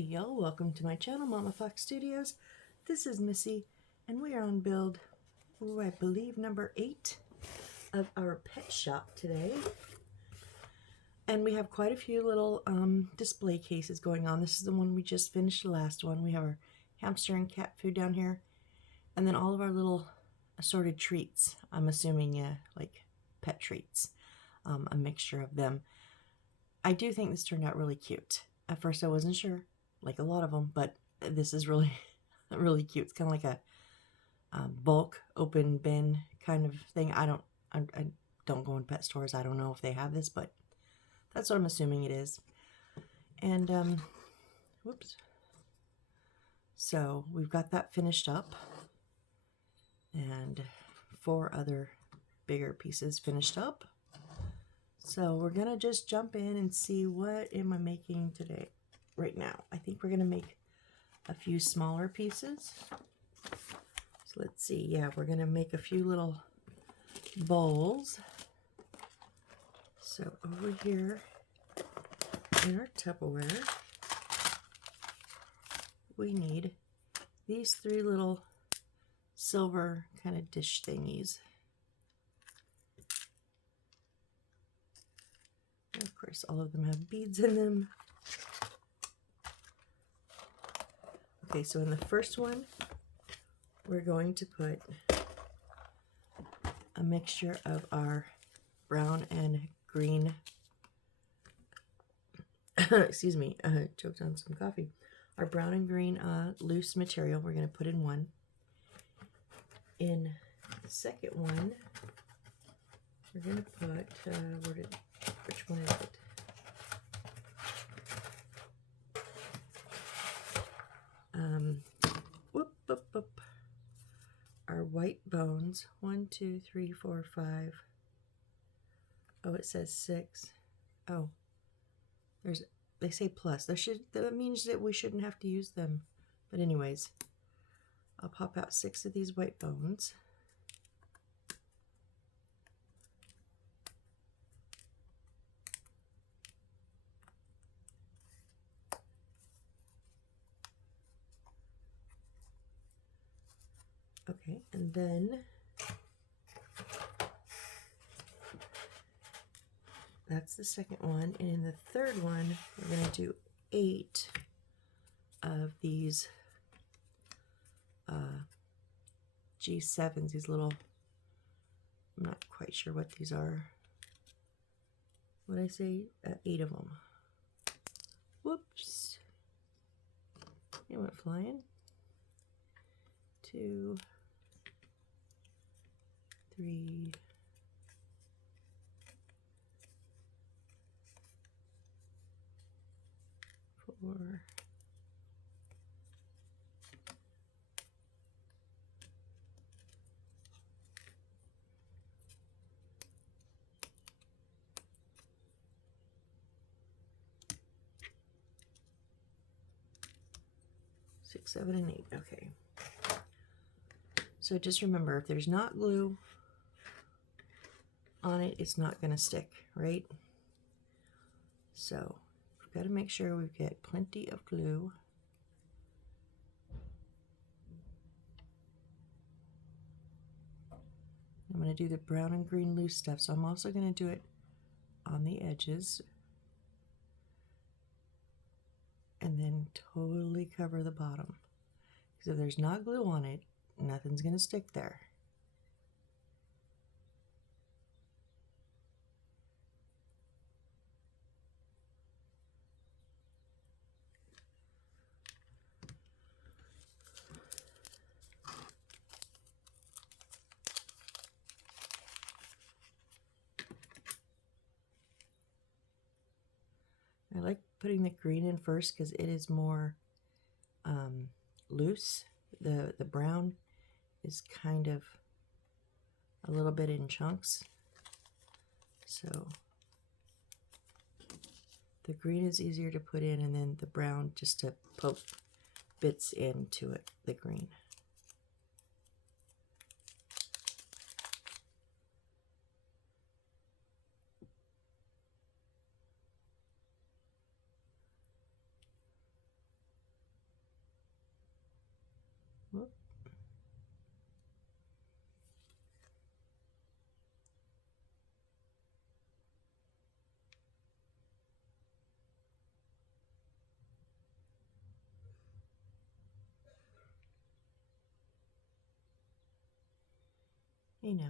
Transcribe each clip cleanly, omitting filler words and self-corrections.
Hey y'all, welcome to my channel, Mama Fox Studios. This is Missy, and we are on build, I believe, number 8 of our pet shop today. And we have quite a few little display cases going on. This is the one we just finished, the last one. We have our hamster and cat food down here, and then all of our little assorted treats. I'm assuming like pet treats, a mixture of them. I do think this turned out really cute. At first I wasn't sure, like a lot of them, but this is really, really cute. It's kind of like a bulk open bin kind of thing. I don't go in pet stores. I don't know if they have this, but that's what I'm assuming it is. And whoops. So we've got that finished up, and 4 other bigger pieces finished up. So we're gonna just jump in and see what am I making today. Right now, I think we're gonna make a few smaller pieces. So let's see. Yeah, we're gonna make a few little bowls. So over here in our Tupperware, we need these 3 little silver kind of dish thingies. And of course, all of them have beads in them. Okay, so in the first one, we're going to put a mixture of our brown and green, excuse me, choked on some coffee. Our brown and green loose material we're going to put in one. In the second one, we're going to put, which one is it? Our white bones. 1, 2, 3, 4, 5. Oh, it says 6. Oh, they say plus. That means that we shouldn't have to use them. But anyways, I'll pop out 6 of these white bones. Okay, and then that's the second one. And in the third one, we're going to do 8 of these G7s, these little, I'm not quite sure what these are. What did I say? 8 of them. Whoops. It went flying. 2, 3, 4, 6, 7, and 8. Okay. So just remember, if there's not glue on it, it's not going to stick, right? So we've got to make sure we get plenty of glue. I'm going to do the brown and green loose stuff, so I'm also going to do it on the edges. And then totally cover the bottom. Because if there's not glue on it, nothing's going to stick there. I like putting the green in first because it is more loose. The brown is kind of a little bit in chunks. So the green is easier to put in, and then the brown just to poke bits into it, the green. You know.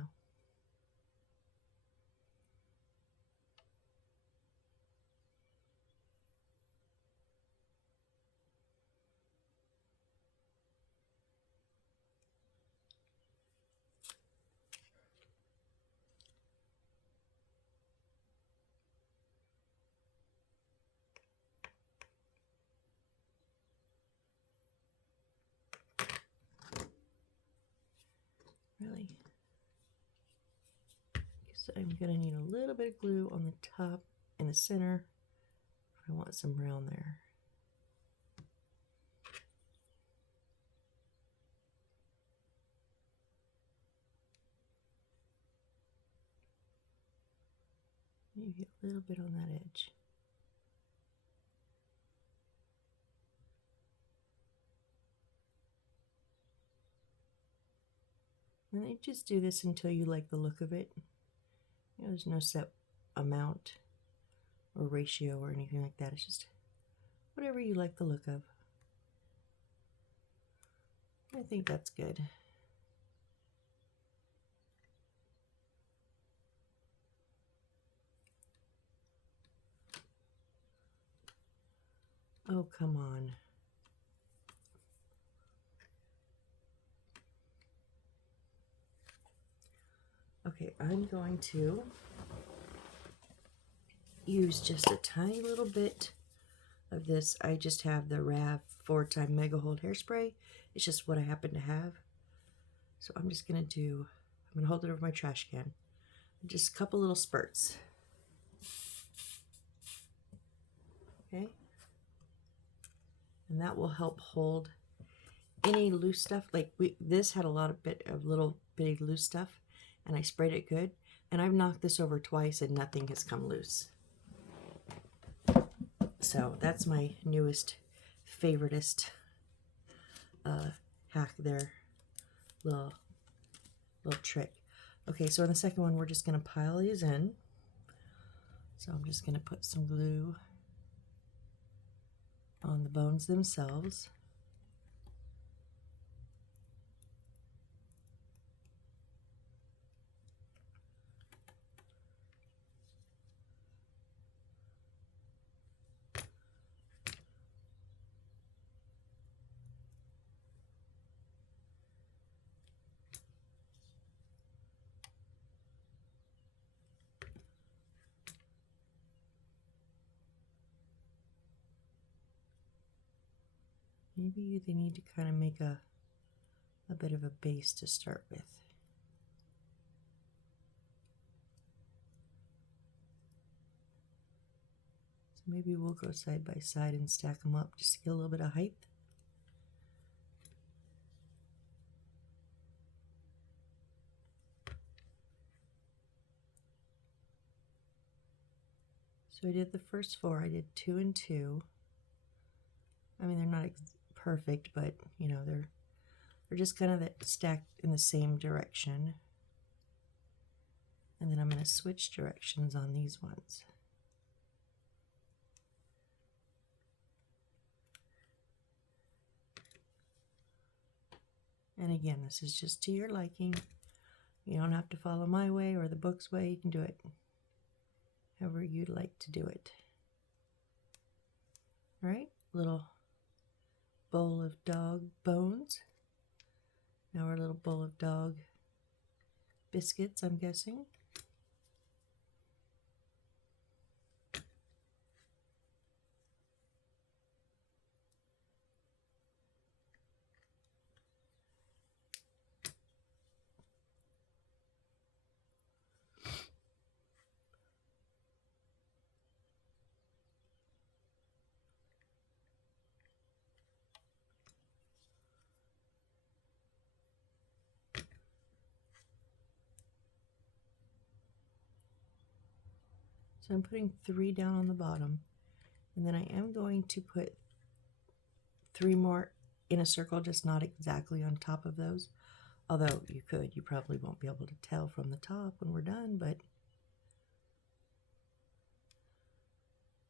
Really. So I'm going to need a little bit of glue on the top in the center. I want some brown there. Maybe a little bit on that edge. And then just do this until you like the look of it. You know, there's no set amount or ratio or anything like that. It's just whatever you like the look of. I think that's good. Oh, come on. Okay, I'm going to use just a tiny little bit of this. I just have the RAV 4-time Mega Hold Hairspray. It's just what I happen to have. So I'm just going to hold it over my trash can. Just a couple little spurts. Okay? And that will help hold any loose stuff. Like this had a lot of little bitty loose stuff, and I sprayed it good. And I've knocked this over twice and nothing has come loose. So that's my newest, favoritist hack there. Little trick. Okay, so in the second one, we're just going to pile these in. So I'm just going to put some glue on the bones themselves. Maybe they need to kind of make a bit of a base to start with. So maybe we'll go side by side and stack them up just to get a little bit of height. So I did the first 4. I did 2 and 2. I mean, they're not perfect, but you know, they're just kind of stacked in the same direction. And then I'm going to switch directions on these ones. And again, this is just to your liking. You don't have to follow my way or the book's way. You can do it however you'd like to do it. All right, little bowl of dog bones. Now our little bowl of dog biscuits, I'm guessing. So I'm putting 3 down on the bottom, and then I am going to put 3 more in a circle, just not exactly on top of those. Although you could, you probably won't be able to tell from the top when we're done, but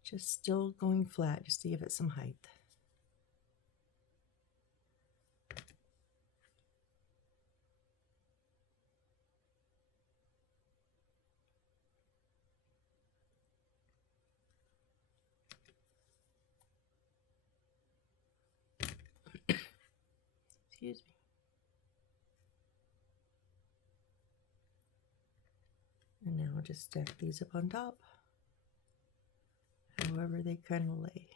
just still going flat just to give it some height. Excuse me. And now I'll just stack these up on top, however they kind of lay.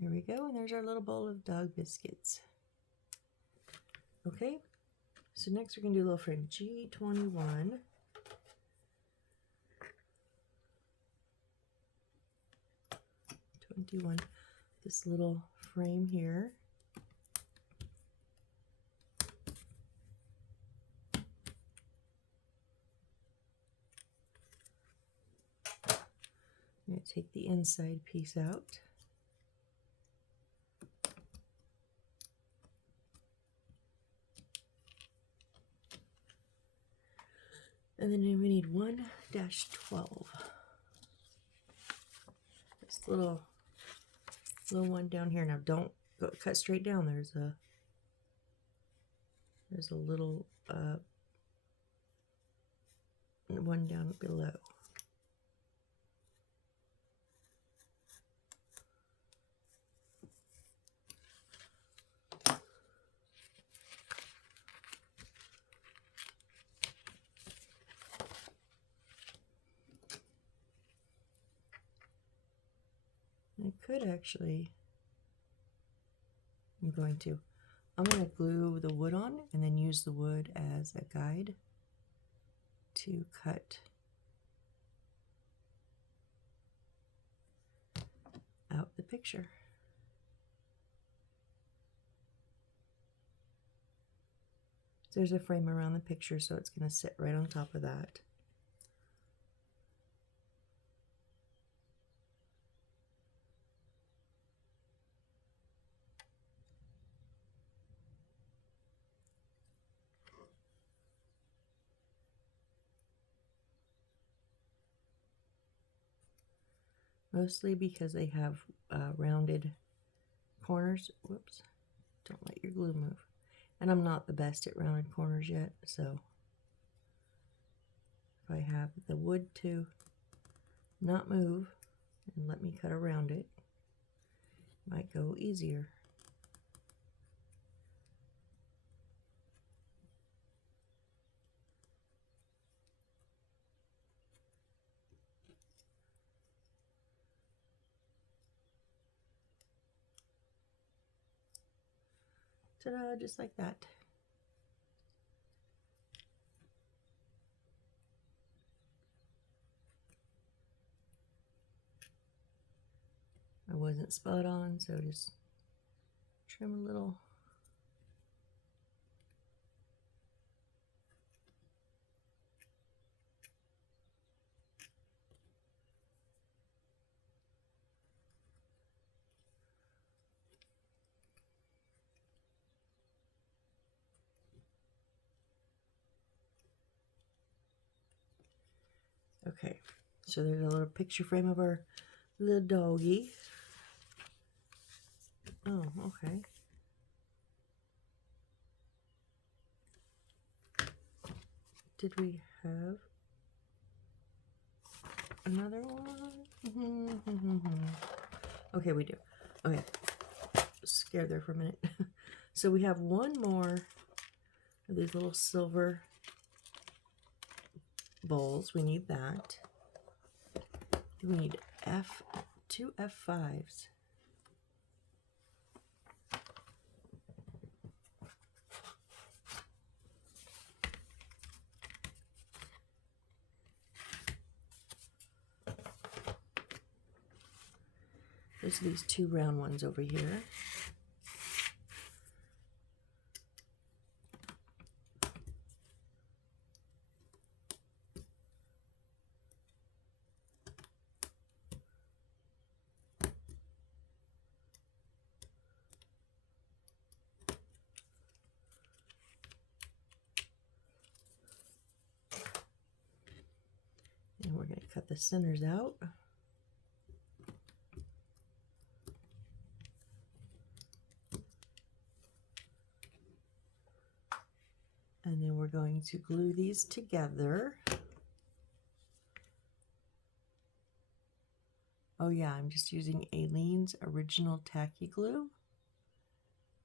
There we go, and there's our little bowl of dog biscuits. Okay, so next we're going to do a little frame G21. This little frame here. I'm going to take the inside piece out. And then we need 1-12. This little one down here. Now don't go cut straight down. There's a little one down below. I could actually, I'm going to glue the wood on and then use the wood as a guide to cut out the picture. There's a frame around the picture, so it's going to sit right on top of that. Mostly because they have rounded corners. Whoops, don't let your glue move. And I'm not the best at rounded corners yet, so if I have the wood to not move and let me cut around it, it might go easier. Ta-da, just like that. I wasn't spot on, so just trim a little. Okay, so there's a little picture frame of our little doggy. Oh, okay. Did we have another one? Okay, we do. Okay, scared there for a minute. So we have one more of these little silver bowls. We need that. We need two F5s. There's these two round ones over here. And we're going to cut the centers out. And then we're going to glue these together. Oh yeah, I'm just using Aleene's Original Tacky Glue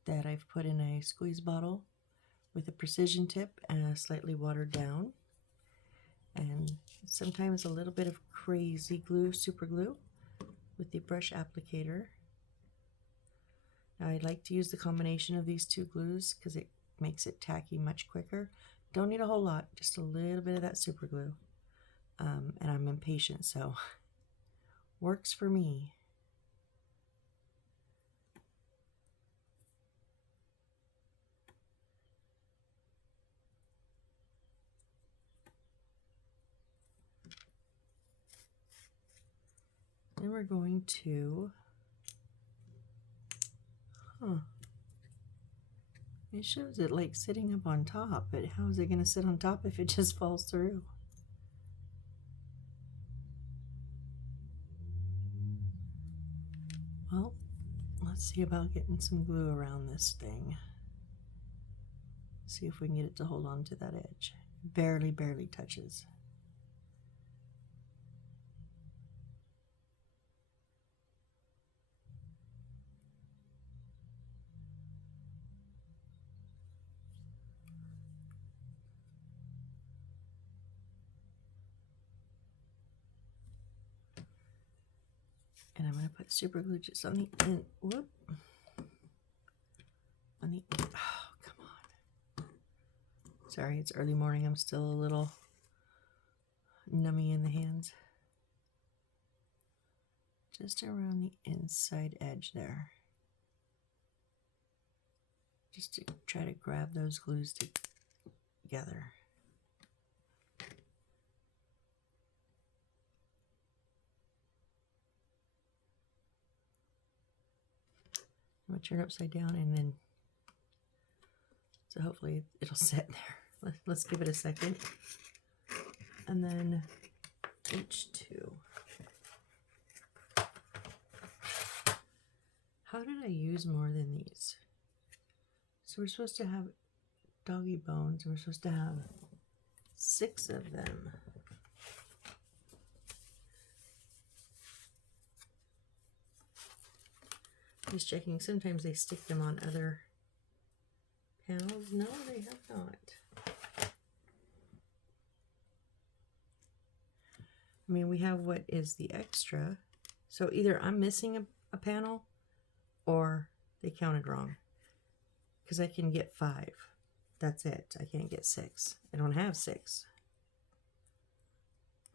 that I've put in a squeeze bottle with a precision tip and slightly watered down. And sometimes a little bit of crazy glue, super glue, with the brush applicator. Now I like to use the combination of these two glues because it makes it tacky much quicker. Don't need a whole lot, just a little bit of that super glue. And I'm impatient, so works for me. Then we're going to, it shows it like sitting up on top, but how is it going to sit on top if it just falls through? Well, let's see about getting some glue around this thing. See if we can get it to hold on to that edge. Barely, barely touches. And I'm going to put super glue just on the end. Whoop. On the, oh, come on. Sorry, it's early morning. I'm still a little nummy in the hands. Just around the inside edge there. Just to try to grab those glues together. I'm going to turn it upside down and then, so hopefully it'll set there. Let's give it a second. And then H2. How did I use more than these? So we're supposed to have doggy bones, and we're supposed to have 6 of them. Just checking, sometimes they stick them on other panels. No, they have not. I mean, we have what is the extra. So either I'm missing a panel or they counted wrong. Because I can get 5. That's it. I can't get 6. I don't have 6.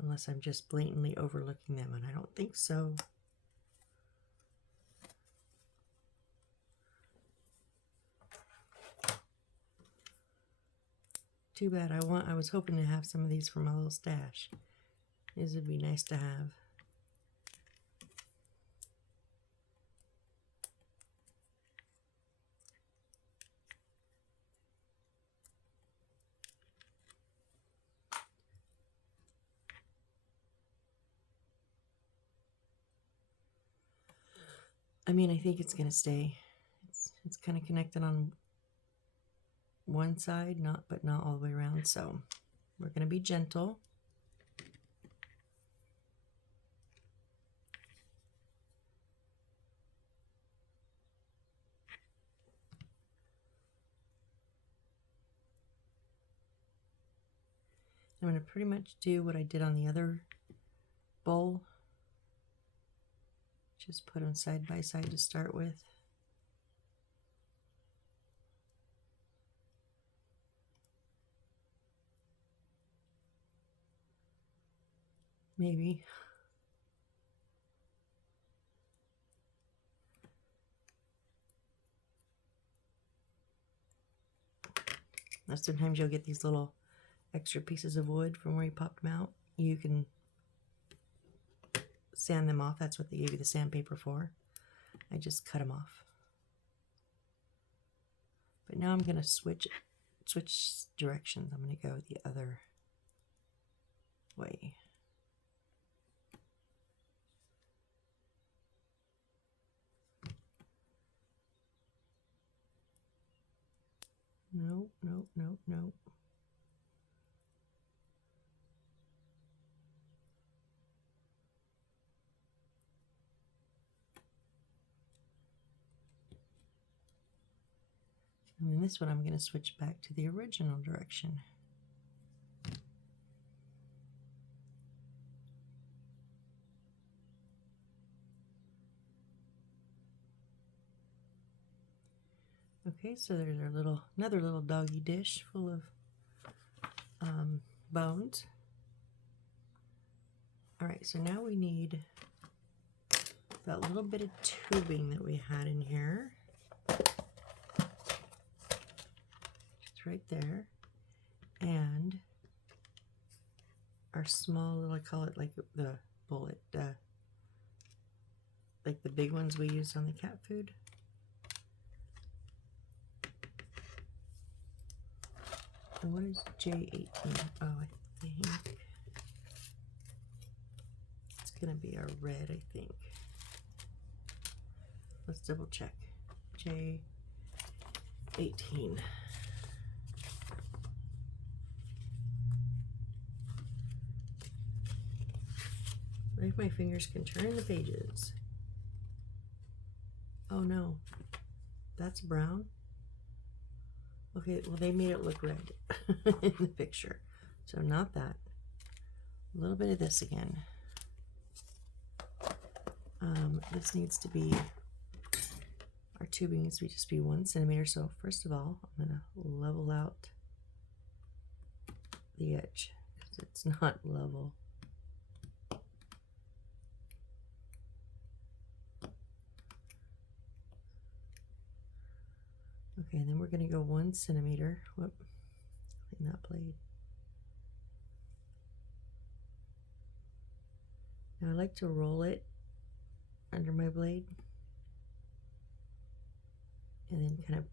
Unless I'm just blatantly overlooking them, and I don't think so. Too bad. I was hoping to have some of these for my little stash. These would be nice to have. I mean, I think it's going to stay. It's kind of connected on one side, but not all the way around. So we're going to be gentle. I'm going to pretty much do what I did on the other bowl. Just put them side by side to start with. Maybe. Now sometimes you'll get these little extra pieces of wood from where you popped them out. You can sand them off. That's what they gave you the sandpaper for. I just cut them off. But now I'm going to switch directions. I'm going to go the other way. No, no, no, no. this one I'm going to switch back to the original direction. Okay, so there's our another little doggy dish full of bones. All right, so now we need that little bit of tubing that we had in here. It's right there. And our small little, I call it like the bullet, like the big ones we use on the cat food. And what is J18? Oh, I think it's going to be our red, I think. Let's double check. J18. If my fingers can turn the pages. Oh no, that's brown. Okay, well they made it look red in the picture. So not that. A little bit of this again. This needs to be, our tubing needs to just be 1 centimeter. So first of all, I'm gonna level out the edge because it's not level. Okay, and then we're going to go 1 centimeter. Whoop, in that blade. Now I like to roll it under my blade and then kind of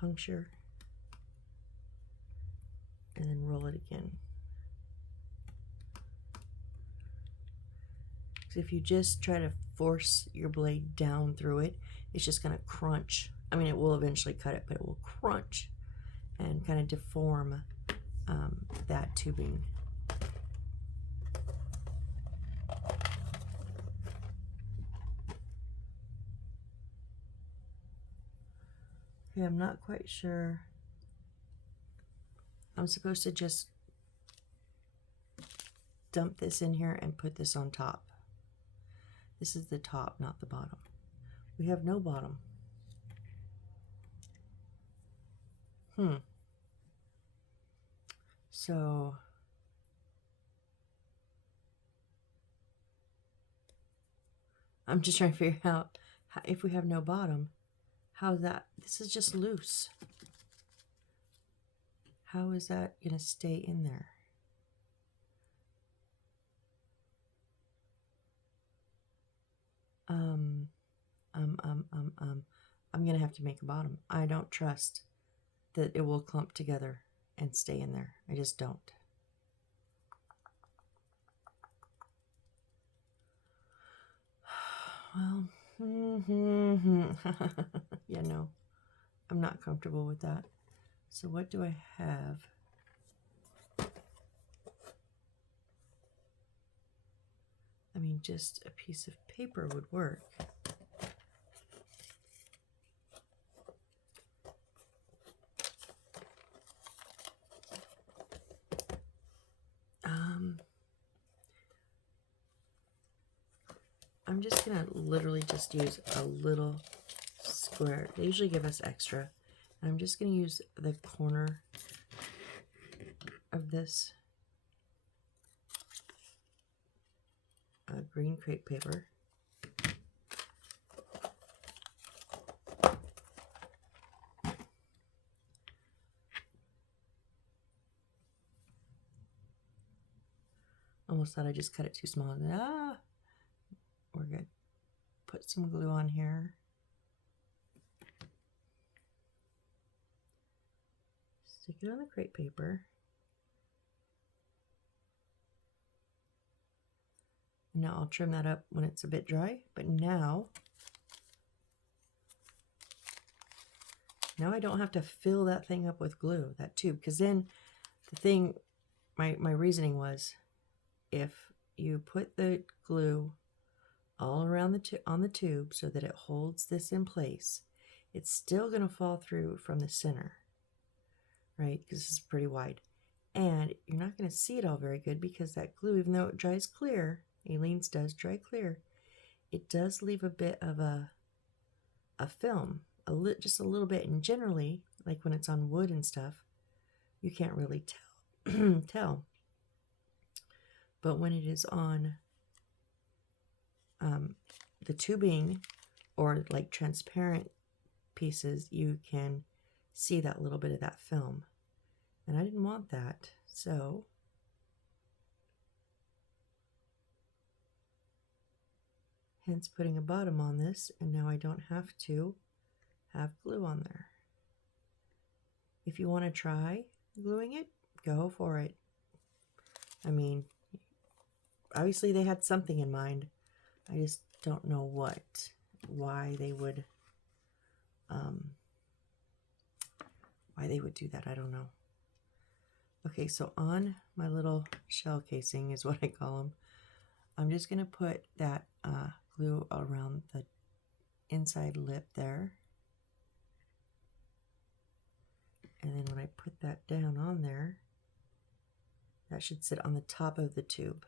puncture and then roll it again. Because if you just try to force your blade down through it, it's just going to crunch. I mean, it will eventually cut it, but it will crunch and kind of deform that tubing. Okay, I'm not quite sure. I'm supposed to just dump this in here and put this on top. This is the top, not the bottom. We have no bottom. So I'm just trying to figure out how, if we have no bottom, how that, this is just loose. How is that going to stay in there? I'm going to have to make a bottom. I don't trust that it will clump together and stay in there. I just don't. Well, yeah, no, I'm not comfortable with that. So what do I have? I mean, just a piece of paper would work. I'm just gonna literally just use a little square. They usually give us extra. And I'm just gonna use the corner of this green crepe paper. Almost thought I just cut it too small. We're good. Put some glue on here. Stick it on the crepe paper. Now I'll trim that up when it's a bit dry, but now I don't have to fill that thing up with glue, that tube, because then the thing, my reasoning was, if you put the glue all around on the tube so that it holds this in place, it's still going to fall through from the center, right? Because this is pretty wide. And you're not going to see it all very good because that glue, even though it dries clear, Aleene's does dry clear, it does leave a bit of a film, just a little bit. And generally, like when it's on wood and stuff, you can't really tell. But when it is on the tubing or like transparent pieces, you can see that little bit of that film. And I didn't want that, so hence putting a bottom on this, and now I don't have to have glue on there. If you want to try gluing it, go for it. I mean, obviously they had something in mind. I just don't know why they would do that. I don't know. Okay, so on my little shell casing is what I call them. I'm just going to put that glue around the inside lip there. And then when I put that down on there, that should sit on the top of the tube.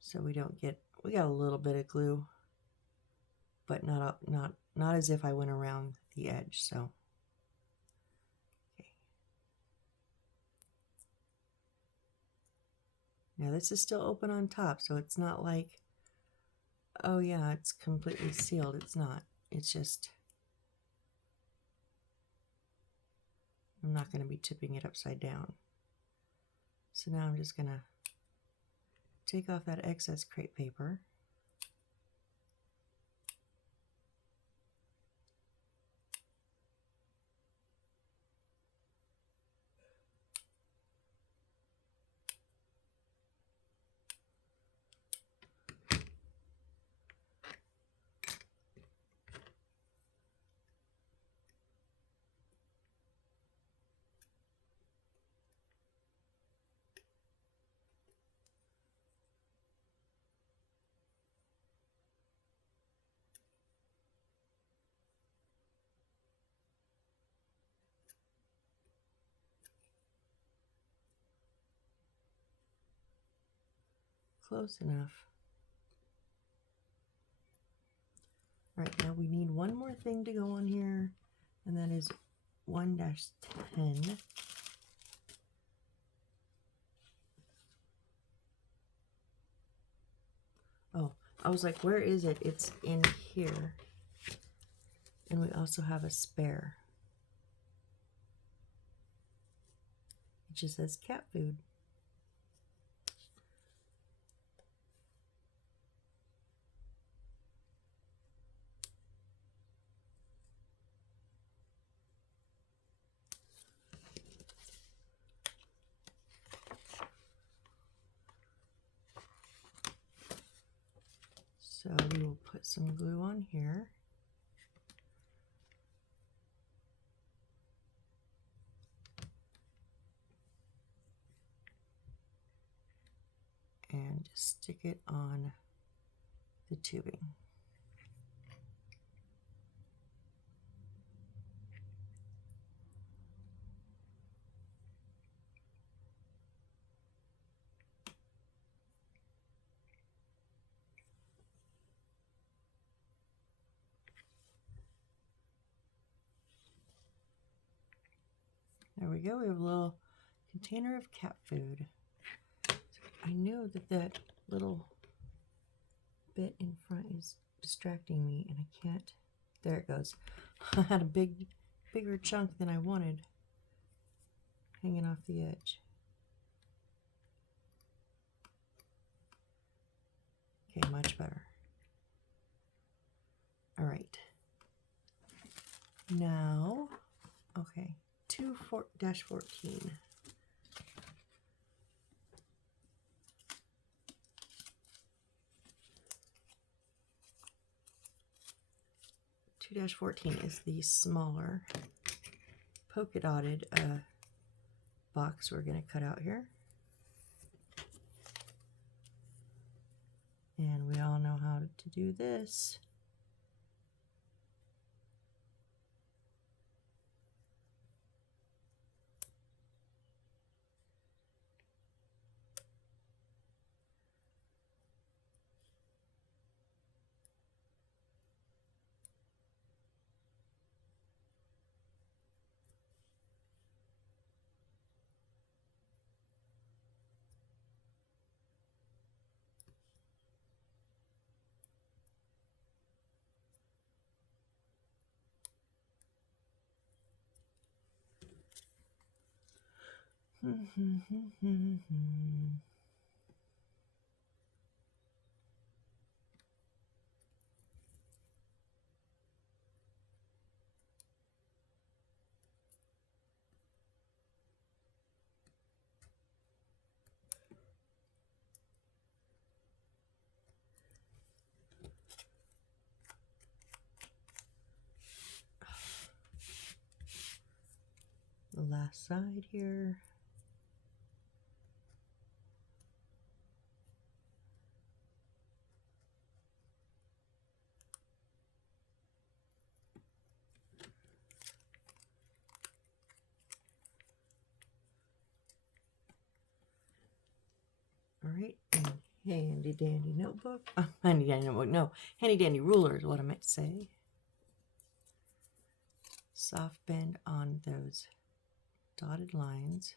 So we got a little bit of glue, but not as if I went around the edge, so. Okay. Now this is still open on top, so it's not like, oh yeah, it's completely sealed. It's not. It's just, I'm not going to be tipping it upside down. So now I'm just going to take off that excess crepe paper. Close enough. All right, now we need one more thing to go on here, and that is 1-10. Oh, I was like, where is it? It's in here. And we also have a spare. It just says cat food. So we will put some glue on here. And just stick it on the tubing. There we go. We have a little container of cat food. I know that little bit in front is distracting me, and I can't. There it goes. I had a bigger chunk than I wanted hanging off the edge. Okay, much better. All right. Now, okay, 2-14. -14 is the smaller polka dotted box we're going to cut out here. And we all know how to do this. The last side here. All right, and handy dandy notebook. Handy dandy notebook. No, handy dandy ruler is what I meant to say. Soft bend on those dotted lines.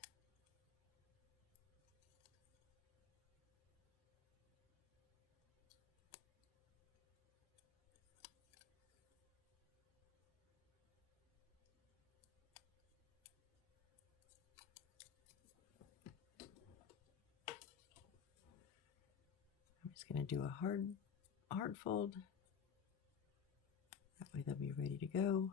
I'm just going to do a hard fold. That way they'll be ready to go.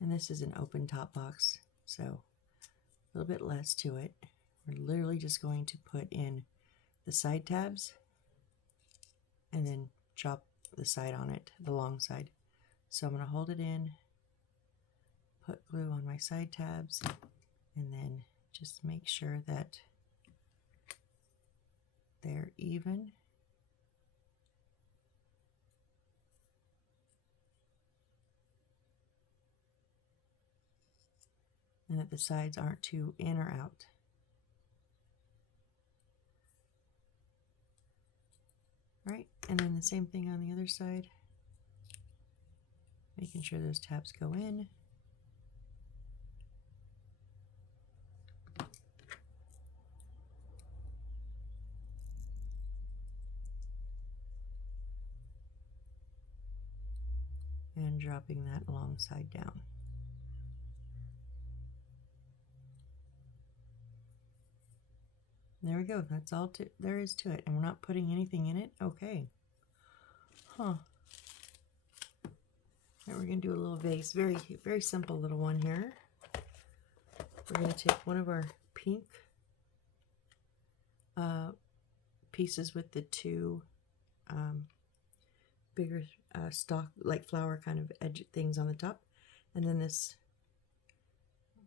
And this is an open top box, so a little bit less to it. We're literally just going to put in the side tabs and then drop the side on it, the long side. So I'm going to hold it in, put glue on my side tabs, and then just make sure that they're even. And that the sides aren't too in or out. Right, and then the same thing on the other side. Making sure those tabs go in. And dropping that long side down. There we go. That's all there is to it. And we're not putting anything in it. Okay. Huh. Now we're going to do a little vase. Very, very simple little one here. We're going to take one of our pink pieces with the two bigger stalk, like flower kind of edge things on the top. And then this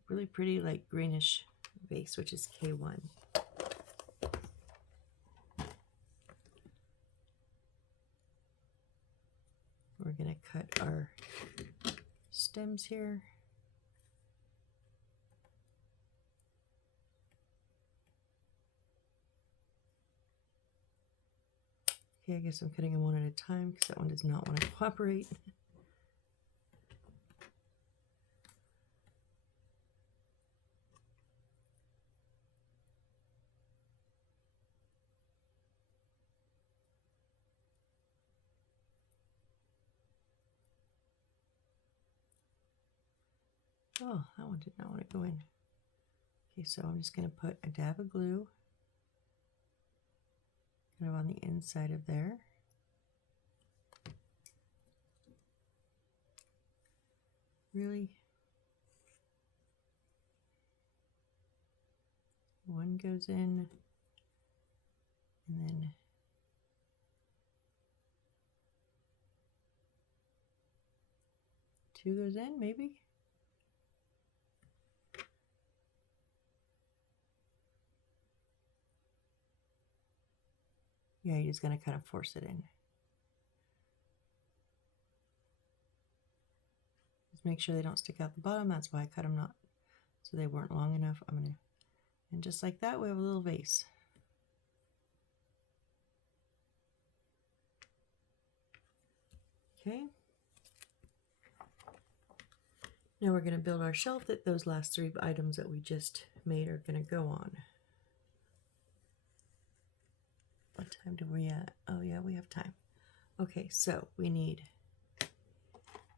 really pretty, like greenish vase, which is K1. We're going to cut our stems here. Okay, I guess I'm cutting them one at a time because that one does not want to cooperate. Oh, that one did not want to go in. Okay, so I'm just going to put a dab of glue kind of on the inside of there. Really, one goes in, and then two goes in, maybe. Yeah, you're just going to kind of force it in. Just make sure they don't stick out the bottom. That's why I cut them not so they weren't long enough. I'm going to, and just like that, we have a little vase. Okay. Now we're going to build our shelf that those last three items that we just made are going to go on. What time do we at? Oh yeah, we have time. Okay, so we need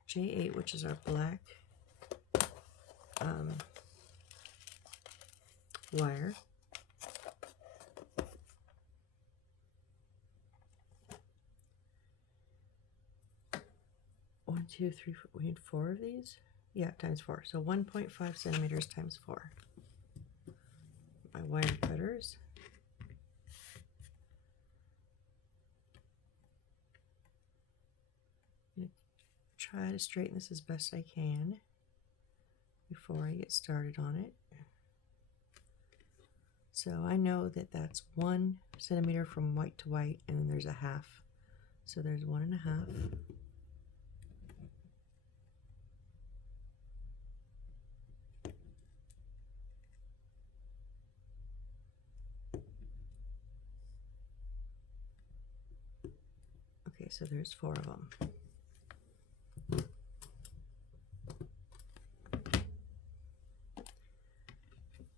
J8, which is our black wire. One, two, three, four. We need 4 of these? Yeah, times 4. So 1.5 centimeters times 4. My wire cutters. I'm gonna try to straighten this as best I can before I get started on it. So I know that that's 1 centimeter from white to white, and then there's a half. So there's 1.5. Okay, so there's 4 of them.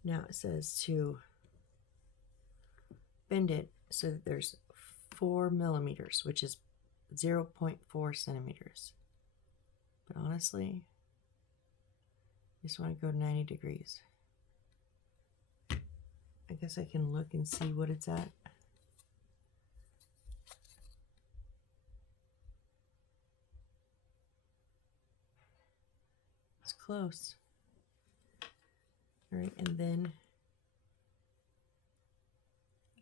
Now it says to bend it so that there's 4 millimeters, which is 0.4 centimeters. But honestly, I just want to go 90 degrees. I guess I can look and see what it's at. It's close. All right, and then,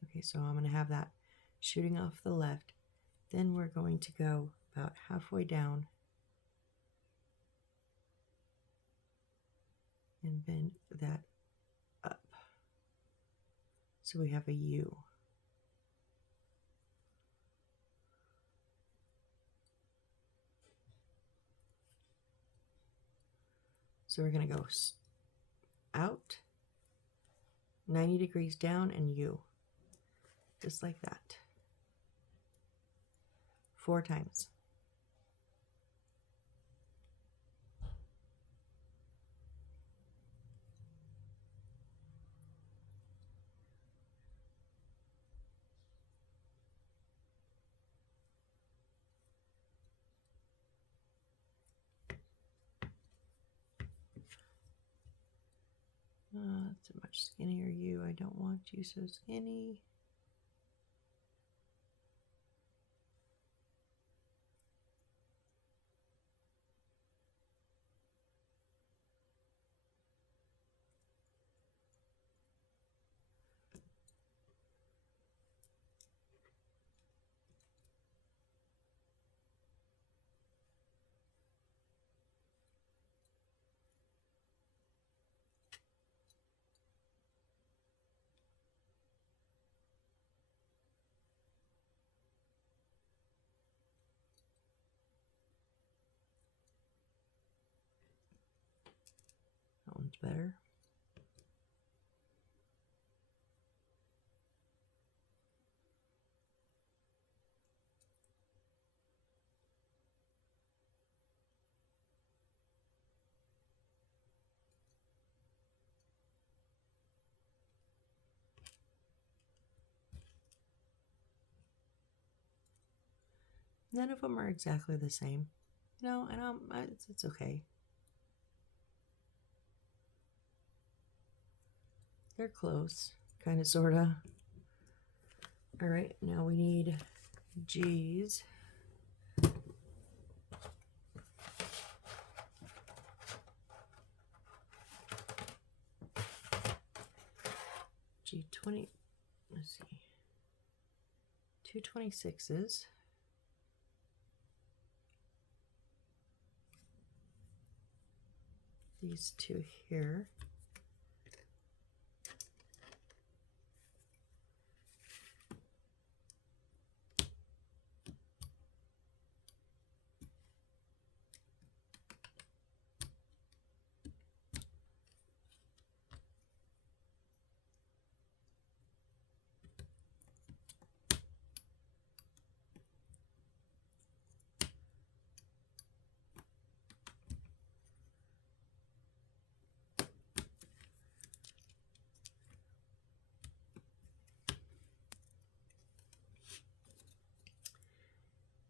okay, so I'm going to have that shooting off the left. Then we're going to go about halfway down and bend that up. So we have a U. So we're going to go out, 90 degrees down, and U. Just like that. 4 times. That's a much skinnier U. I don't want you so skinny. That one's better. None of them are exactly the same. No, and it's okay. They're close, kind of, sort of. All right, now we need G's. G20, let's see, 226s. These 2 here.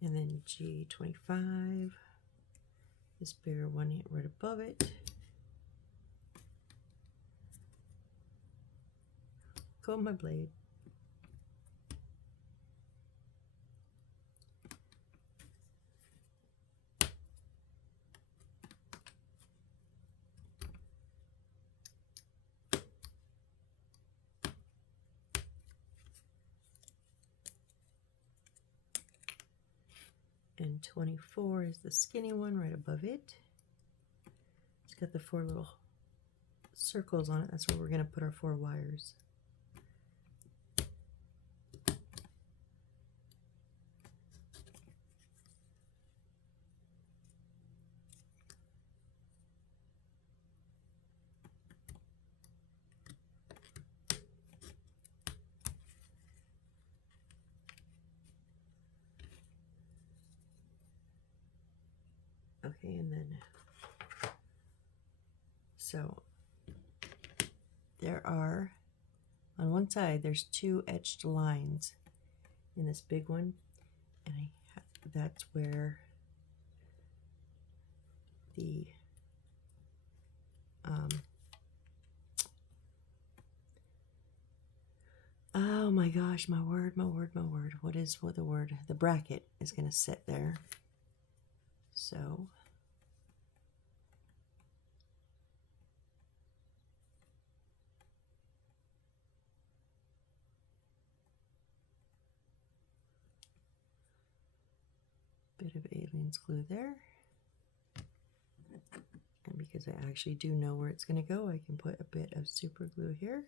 And then G25, this bigger one right above it. Go my blade. And 24 is the skinny one right above it. It's got the 4 little circles on it. That's where we're going to put our 4 wires. Okay, and then, so there are, on one side, there's 2 etched lines in this big one, and that's where the oh my gosh, my word. What is the word? The bracket is going to sit there. So bit of Aleene's glue there. And because I actually do know where it's going to go, I can put a bit of super glue here.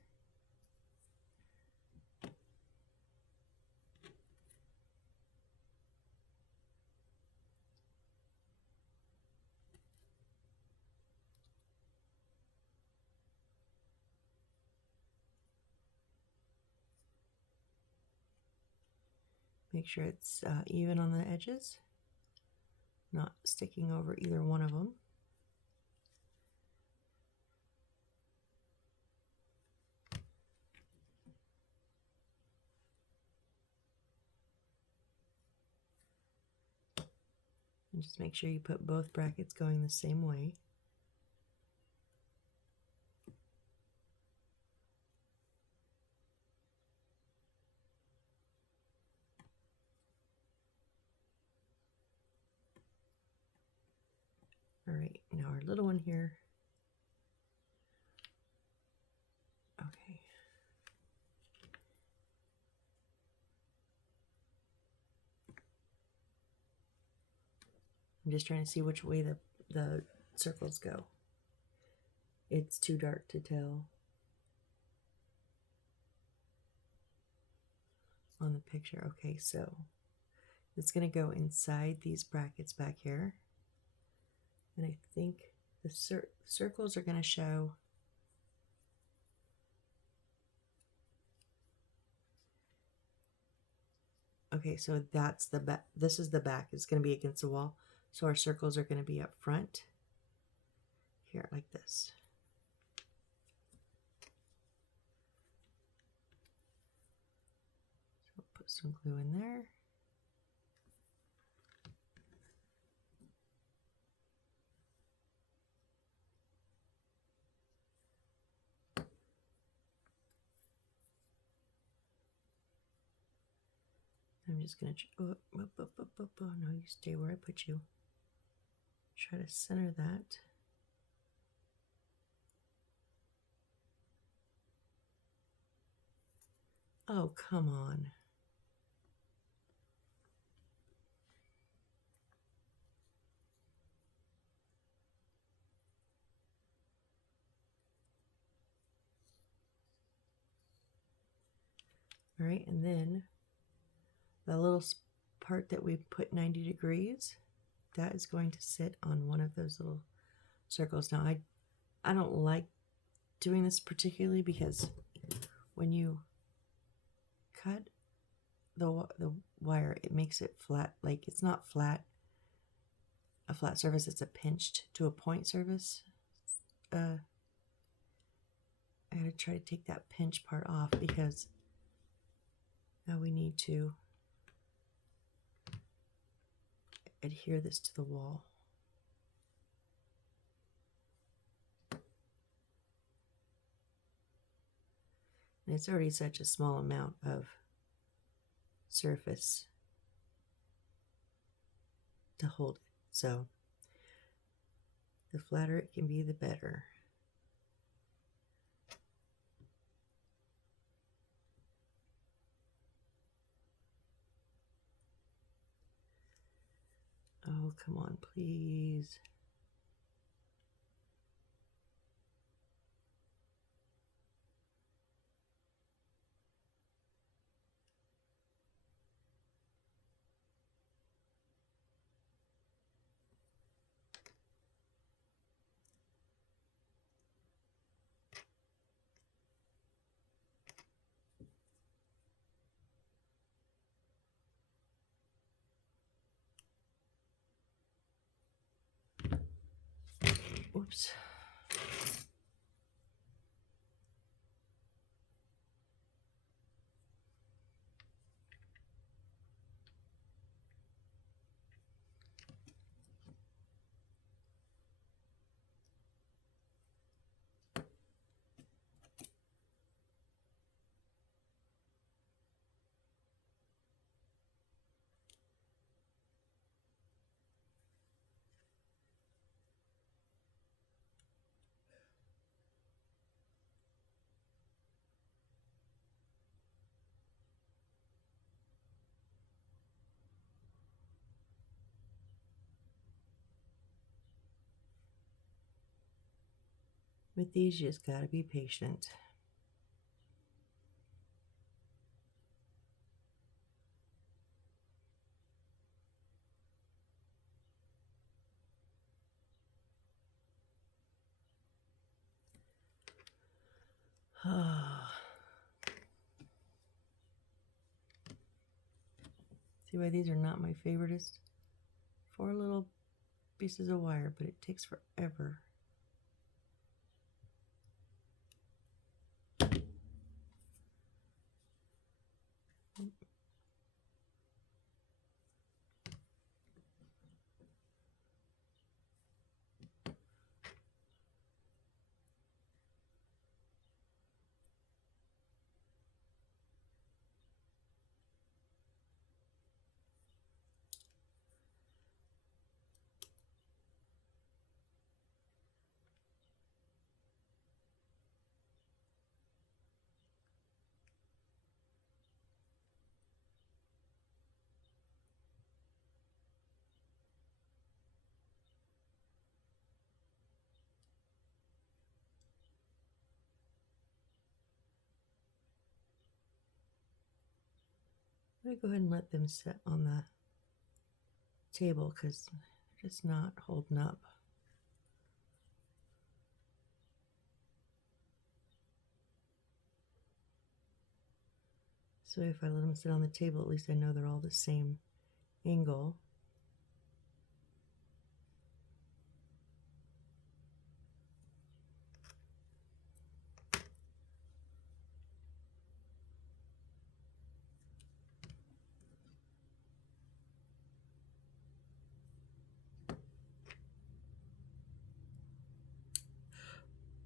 Make sure it's even on the edges, not sticking over either one of them. And just make sure you put both brackets going the same way. All right, now our little one here. Okay. I'm just trying to see which way the circles go. It's too dark to tell on the picture. Okay, so it's going to go inside these brackets back here. And I think the circles are going to show okay, so that's the back. This is the back. It's going to be against the wall. So our circles are going to be up front here like this. So we'll put some glue in there. I'm just going to, no, you stay where I put you. Try to center that. Oh, come on. All right, and then the little part that we put 90 degrees, that is going to sit on one of those little circles. Now, I don't like doing this particularly because when you cut the wire, it makes it flat. Like, it's not flat, a flat surface, it's a pinched to a point surface. I gotta try to take that pinch part off because now we need to adhere this to the wall. It's already such a small amount of surface to hold it. So the flatter it can be, the better. Oh, come on, please. Oops. With these, you just gotta be patient. See why these are not my favoriteest? 4 little pieces of wire, but it takes forever. I'm going to go ahead and let them sit on the table because they're just not holding up. So if I let them sit on the table, at least I know they're all the same angle.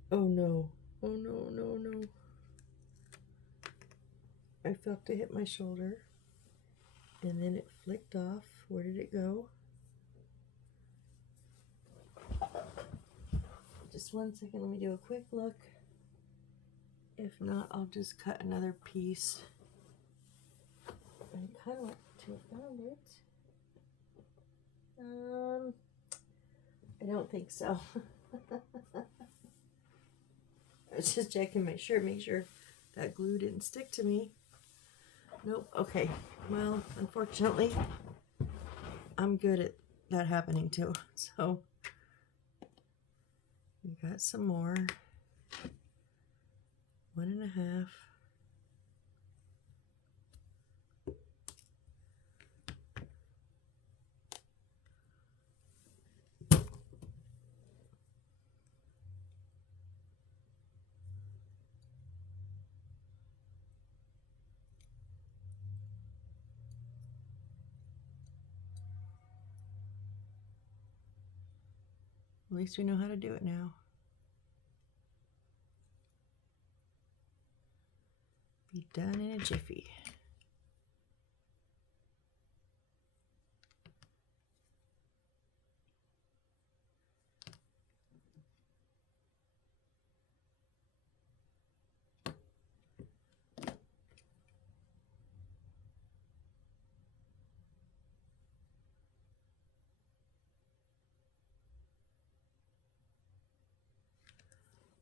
Oh no, oh no, no, no. I felt it hit my shoulder and then it flicked off. Where did it go? Just one second, let me do a quick look. If not, I'll just cut another piece. I kind of like to have found it. I don't think so. I was just checking my shirt, make sure that glue didn't stick to me. Nope. Okay. Well, unfortunately, I'm good at that happening too. So we got some more. 1.5. At least we know how to do it now. Be done in a jiffy.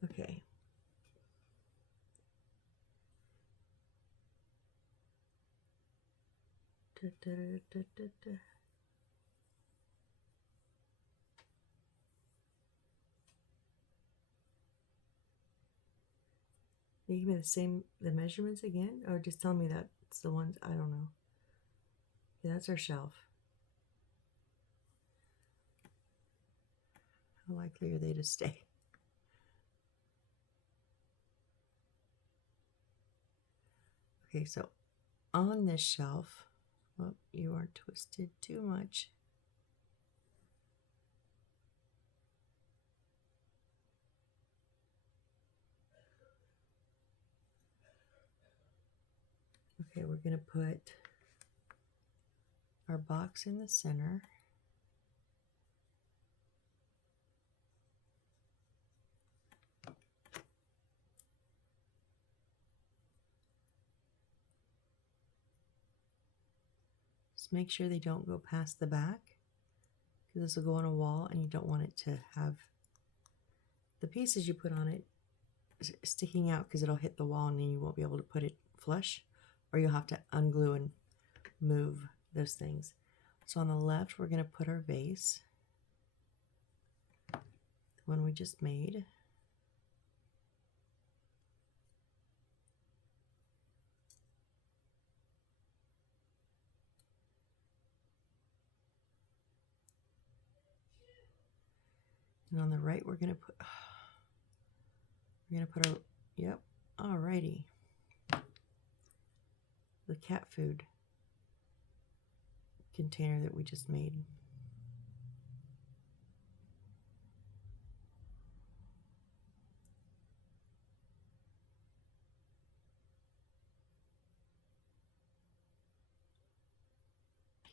Okay. Da, da, da, da, da. You give me the measurements again, or just tell me that's the ones. I don't know. Okay, that's our shelf. How likely are they to stay? Okay, so on this shelf, well, you aren't twisted too much. Okay, we're going to put our box in the center. Just make sure they don't go past the back, because this will go on a wall and you don't want it to have the pieces you put on it sticking out, because it'll hit the wall and then you won't be able to put it flush, or you'll have to unglue and move those things. So on the left, we're going to put our vase, the one we just made. And on the right, we're going to put our, yep, alrighty, the cat food container that we just made.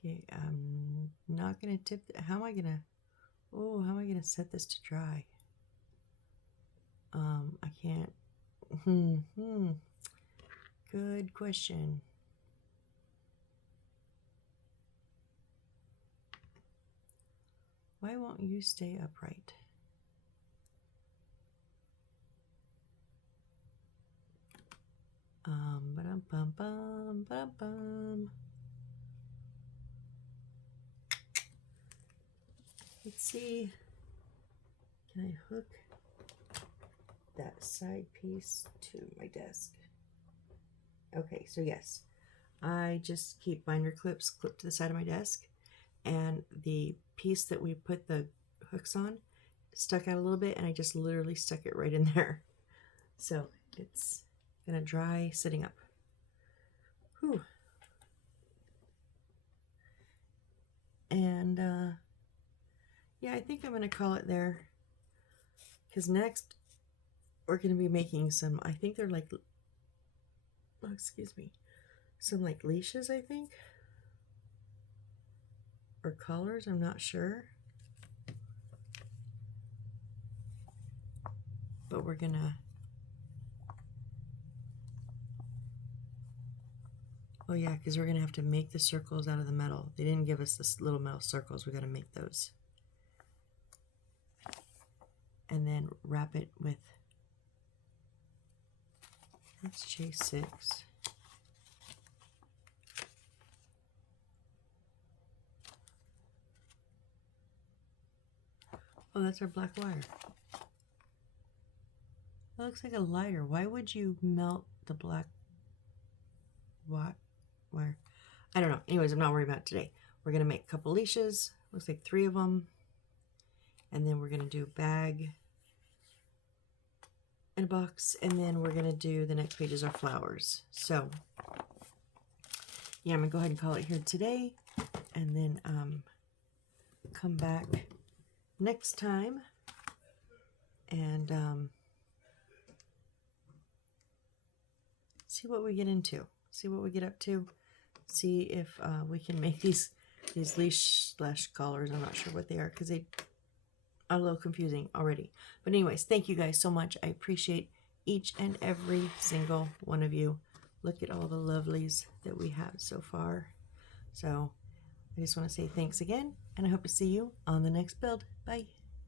Okay, I'm not going to tip, how am I going to set this to dry? I can't, good question. Why won't you stay upright? Ba-dum-bum-bum. Let's see. Can I hook that side piece to my desk? Okay, so yes, I just keep binder clips clipped to the side of my desk, and the piece that we put the hooks on stuck out a little bit, and I just literally stuck it right in there. So it's gonna dry sitting up. Whew. And yeah, I think I'm gonna call it there, because next we're gonna be making some, I think they're like, oh, excuse me, some like leashes, I think, or collars, I'm not sure. But we're gonna, oh yeah, because we're gonna have to make the circles out of the metal. They didn't give us this little metal circles, we gotta make those. And then wrap it with, that's J6. Oh, that's our black wire. That looks like a lighter. Why would you melt the black wire? I don't know. Anyways, I'm not worried about it today. We're going to make a couple leashes. Looks like 3 of them. And then we're going to do a bag and a box. And then we're going to do, the next page is our flowers. So, yeah, I'm going to go ahead and call it here today. And then come back next time and see what we get into, see what we get up to, see if we can make these leash slash collars. I'm not sure what they are because they are a little confusing already. But anyways, thank you guys so much. I appreciate each and every single one of you. Look at all the lovelies that we have so far. So I just want to say thanks again, and I hope to see you on the next build. Bye.